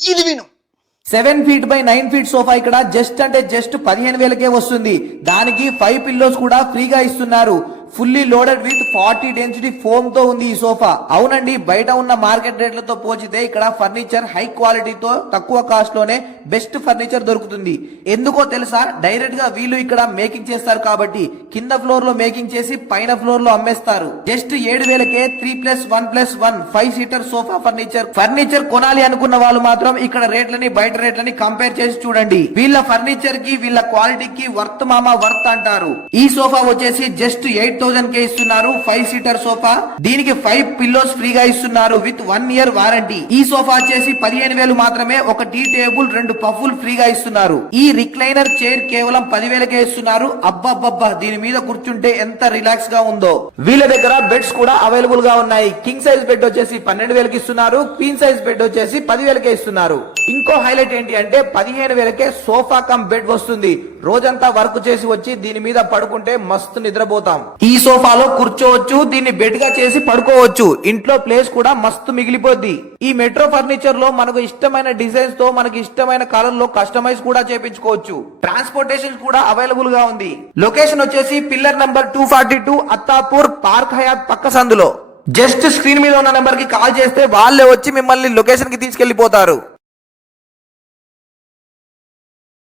ఇది విను. 7 feet by 9 feet sofa ఇక్కడ జస్ట్ 15,000కే వస్తుంది. దానికి 5 పిల్లోస్ కూడా ఫ్రీగా ఇస్తున్నారు. Fully loaded with 40 density foam తో ఉంది ఈ సోఫా. అవునండి, బయట ఉన్న మార్కెట్ రేట్లతో పోల్చితే ఇక్కడ ఫర్నిచర్ హై క్వాలిటీతో తక్కువ కాస్ట్ లోనే బెస్ట్ ఫర్నిచర్ దొరుకుతుంది. ఎందుకో తెలుసా? డైరెక్ట్ గా వీళ్ళు ఇక్కడ మేకింగ్ చేస్తారు కాబట్టి కింద ఫ్లోర్ లో మేకింగ్ చేసి పైన ఫ్లోర్ లో అమ్మేస్తారు. జస్ట్ 7,000కే 3+1+1 5 సీటర్ సోఫా ఫర్నిచర్ కొనాలి అనుకున్న వాళ్ళు మాత్రం ఇక్కడ రేట్లని బయట రేట్లని కంపేర్ చేసి చూడండి. వీళ్ళ ఫర్నిచర్ కి వీళ్ళ క్వాలిటీకి వర్త్ మామా వర్త్ అంటారు. ఈ సోఫా వచ్చేసి జస్ట్ 8,000కే ఇస్తున్నారు. 5 సీటర్ సోఫా. దీనికి 5 పిల్లోస్ ఫ్రీగా ఇస్తున్నారు విత్ 1 year వారంటీ. ఈ సోఫా వచ్చేసి 15,000 మాత్రమే. ఒక టీ టేబుల్ 2 పఫుల్ ఫ్రీగా ఇస్తున్నారు. ఈ రిక్లైనర్ చైర్ కేవలం 10,000కే ఇస్తున్నారు. అబ్బబ్బబ్బా, దీని మీద కూర్చుంటే ఎంత రిలాక్స్ గా ఉందో. వీళ్ళ దగ్గర బెడ్స్ కూడా అవైలబుల్ గా ఉన్నాయి. కింగ్ సైజ్ బెడ్ వచ్చేసి 12,000కి ఇస్తున్నారు. క్వీన్ సైజ్ బెడ్ వచ్చేసి 10,000కే ఇస్తున్నారు. ఇంకో హైలైట్ ఏంటి అంటే 15,000కే సోఫా కమ్ బెడ్ వస్తుంది. రోజంతా వర్క్ చేసి వచ్చి దీని మీద పడుకుంటే మస్తు నిద్రపోతాం. ఈ సోఫాలో కూర్చోవచ్చు, దీన్ని బెడ్ గా చేసి పడుకోవచ్చు. ఇంట్లో ప్లేస్ కూడా మస్తు మిగిలిపోద్ది. ఈ మెట్రో ఫర్నిచర్ లో మనకు ఇష్టమైన డిజైన్స్ తో మనకి ఇష్టమైన కలర్ లో కస్టమైజ్ కూడా చేపించుకోవచ్చు. ట్రాన్స్పోర్టేషన్ కూడా అవైలబుల్ గా ఉంది. లొకేషన్ వచ్చేసి pillar number 242 Attapur park Hayat పక్క సందులో. జస్ట్ స్క్రీన్ మీద ఉన్న నెంబర్ కి కాల్ చేస్తే వాళ్ళే వచ్చి మిమ్మల్ని లొకేషన్ కి తీసుకెళ్లిపోతారు.